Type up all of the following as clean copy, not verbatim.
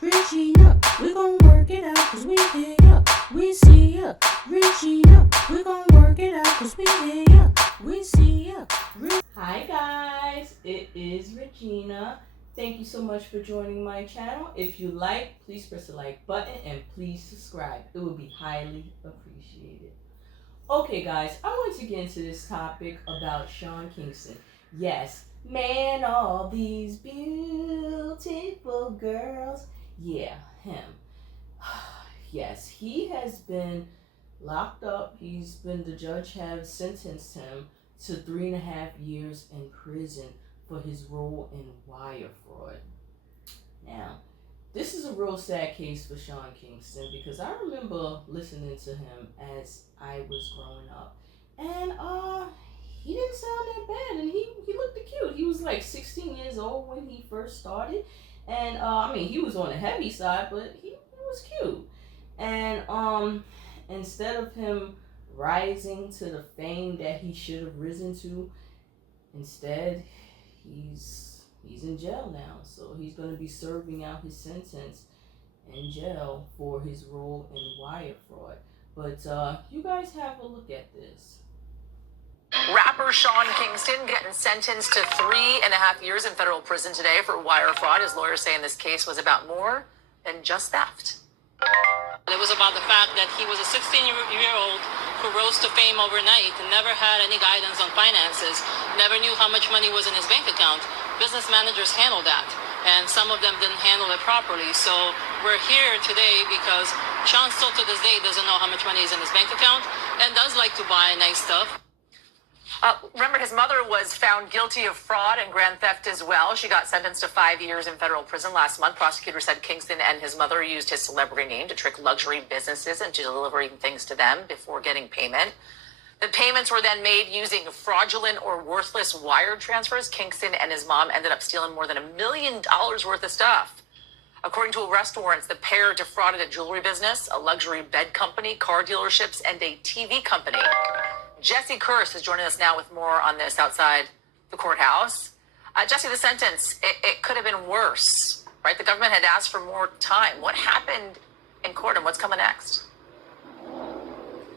Regina, we gon' work it out cause we hear ya. We see ya, Regina, we gon' work it out cause we hear ya. We see ya. Hi guys, it is Regina. Thank you so much for joining my channel. If you like, please press the like button and please subscribe. It would be highly appreciated. Okay guys, I want to get into this topic about Sean Kingston. Yes, man, all these beautiful girls. Yeah, him. Yes, he has been locked up. The judge has sentenced him to 3.5 years in prison for his role in wire fraud. Now, this is a real sad case for Sean Kingston because I remember listening to him as I was growing up, and he didn't sound that bad, and he looked cute. He was like 16 years old when he first started, and I mean he was on the heavy side, but he was cute. And instead of him rising to the fame that he should have risen to, instead he's in jail now. So he's going to be serving out his sentence in jail for his role in wire fraud. But you guys have a look at this. Rapper Sean Kingston getting sentenced to 3.5 years in federal prison today for wire fraud. His lawyers saying this case was about more than just theft. It was about the fact that he was a 16-year-old who rose to fame overnight and never had any guidance on finances, never knew how much money was in his bank account. Business managers handled that, and some of them didn't handle it properly. So we're here today because Sean still to this day doesn't know how much money is in his bank account and does like to buy nice stuff. Remember, his mother was found guilty of fraud and grand theft as well. She got sentenced to 5 years in federal prison last month. Prosecutors said Kingston and his mother used his celebrity name to trick luxury businesses into delivering things to them before getting payment. The payments were then made using fraudulent or worthless wire transfers. Kingston and his mom ended up stealing more than $1 million worth of stuff. According to arrest warrants, the pair defrauded a jewelry business, a luxury bed company, car dealerships, and a TV company. Jesse Kirsch is joining us now with more on this outside the courthouse. Jesse, the sentence, it could have been worse, right? The government had asked for more time. What happened in court and what's coming next?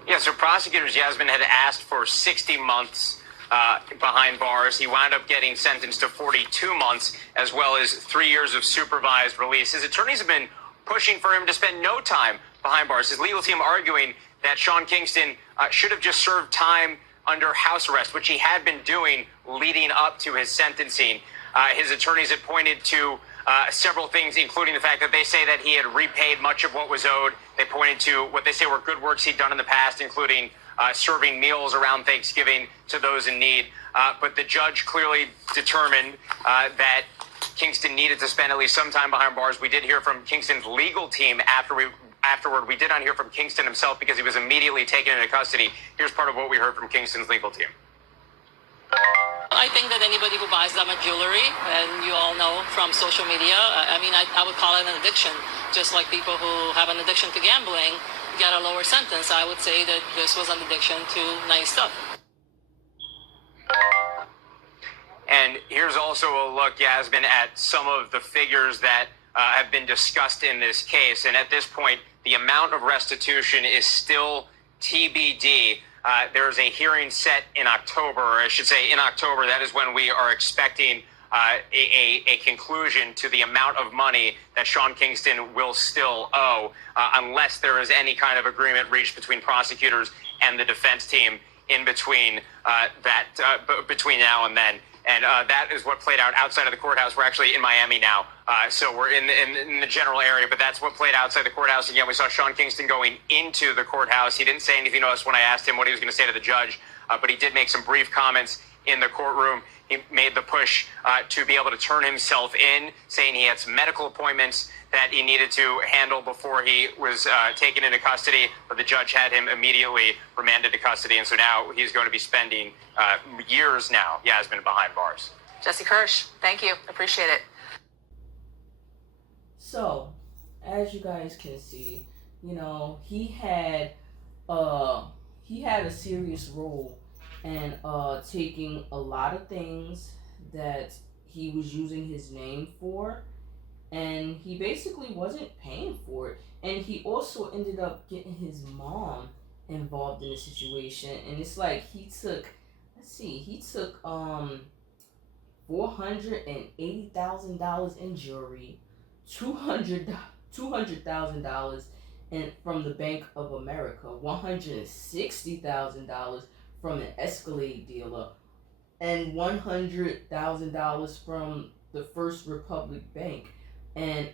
Yeah, so prosecutors, Yasmin, had asked for 60 months behind bars. He wound up getting sentenced to 42 months, as well as 3 years of supervised release. His attorneys have been pushing for him to spend no time behind bars. His legal team arguing that Sean Kingston should have just served time under house arrest, which he had been doing leading up to his sentencing. His attorneys had pointed to several things, including the fact that they say that he had repaid much of what was owed. They pointed to what they say were good works he'd done in the past, including serving meals around Thanksgiving to those in need. But the judge clearly determined that Kingston needed to spend at least some time behind bars. We did hear from Kingston's legal team afterward. We did not hear from Kingston himself because he was immediately taken into custody. Here's part of what we heard from Kingston's legal team. I think that anybody who buys diamond jewelry, and you all know from social media, I would call it an addiction. Just like people who have an addiction to gambling get a lower sentence, I would say that this was an addiction to nice stuff. And here's also a look, Yasmin, at some of the figures that have been discussed in this case. And at this point, the amount of restitution is still TBD. There's a hearing set in October, or I should say in October. That is when we are expecting a conclusion to the amount of money that Sean Kingston will still owe, unless there is any kind of agreement reached between prosecutors and the defense team in between between now and then. And that is what played out outside of the courthouse. We're actually in Miami now, so we're in the general area, but that's what played outside the courthouse. Again, we saw Sean Kingston going into the courthouse. He didn't say anything to us when I asked him what he was going to say to the judge, but he did make some brief comments in the courtroom. He made the push to be able to turn himself in, saying he had some medical appointments that he needed to handle before he was taken into custody, but the judge had him immediately remanded to custody, and so now he's going to be spending years now, Yasmin, behind bars. Jesse Kirsch, thank you. Appreciate it. So, as you guys can see, he had a serious role in taking a lot of things that he was using his name for and he basically wasn't paying for it. And he also ended up getting his mom involved in the situation. And it's like he took $480,000 in jewelry, 200,000 and from the Bank of America, $160,000 from an Escalade dealer, and $100,000 from the First Republic Bank, and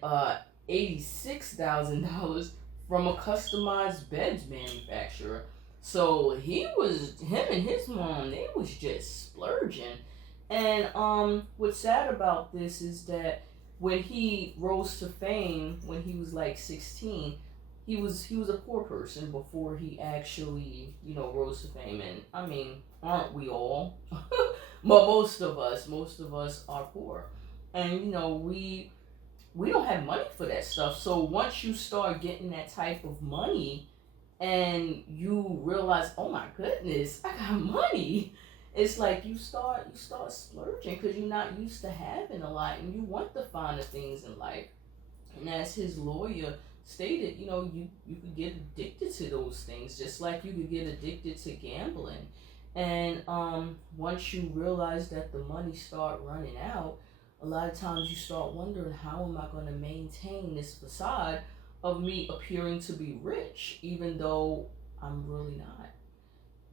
$86,000 from a customized beds manufacturer. So him and his mom, they was just splurging. And what's sad about this is that when he rose to fame, when he was like 16, he was a poor person before he actually, rose to fame. And I mean, aren't we all? But most of us are poor, and we don't have money for that stuff. So once you start getting that type of money, and you realize, oh my goodness, I got money. It's like you start splurging because you're not used to having a lot, and you want the finer things in life. And as his lawyer stated, you could get addicted to those things, just like you could get addicted to gambling. And once you realize that the money start running out, a lot of times you start wondering, how am I going to maintain this facade of me appearing to be rich, even though I'm really not.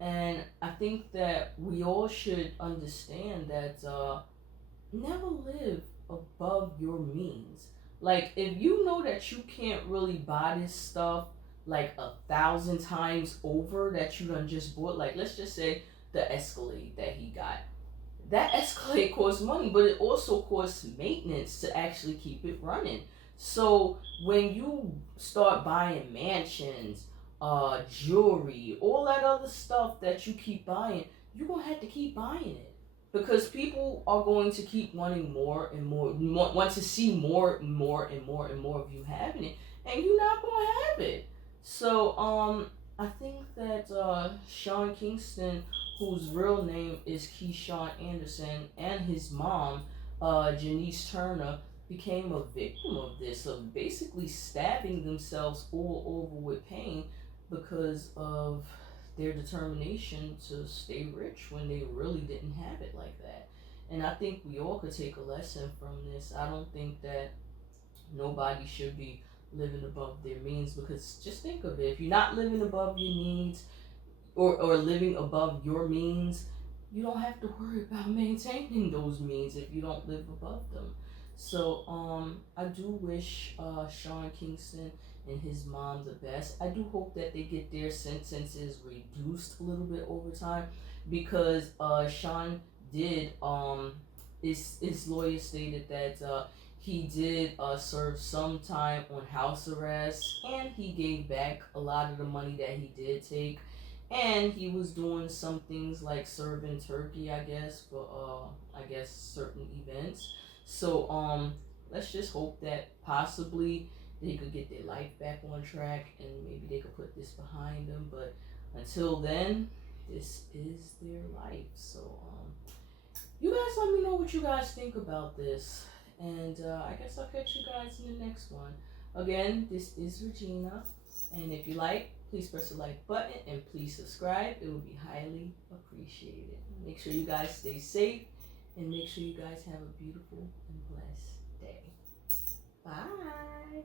And I think that we all should understand that never live above your means. Like, if you know that you can't really buy this stuff like 1,000 times over that you done just bought, like, let's just say the Escalade that he got. That Escalade costs money, but it also costs maintenance to actually keep it running. So when you start buying mansions, jewelry, all that other stuff that you keep buying, you're gonna have to keep buying it because people are going to keep wanting more and more, want to see more and more and more and more of you having it, and you're not gonna have it. So I think that Sean Kingston, whose real name is Keyshawn Anderson, and his mom, Janice Turner, became a victim of this, of basically stabbing themselves all over with pain because of their determination to stay rich when they really didn't have it like that. And I think we all could take a lesson from this. I don't think that nobody should be living above their means, because just think of it, if you're not living above your needs, or living above your means, you don't have to worry about maintaining those means if you don't live above them. So I do wish Sean Kingston and his mom the best. I do hope that they get their sentences reduced a little bit over time, because Sean did his lawyer stated that he did serve some time on house arrest, and he gave back a lot of the money that he did take, and he was doing some things like serving turkey, I guess, for certain events. So let's just hope that possibly they could get their life back on track, and maybe they could put this behind them. But until then, this is their life. So you guys let me know what you guys think about this, and I guess I'll catch you guys in the next one. Again, this is Regina, and if you like, please press the like button and please subscribe. It would be highly appreciated. Make sure you guys stay safe, and make sure you guys have a beautiful and blessed day. Bye.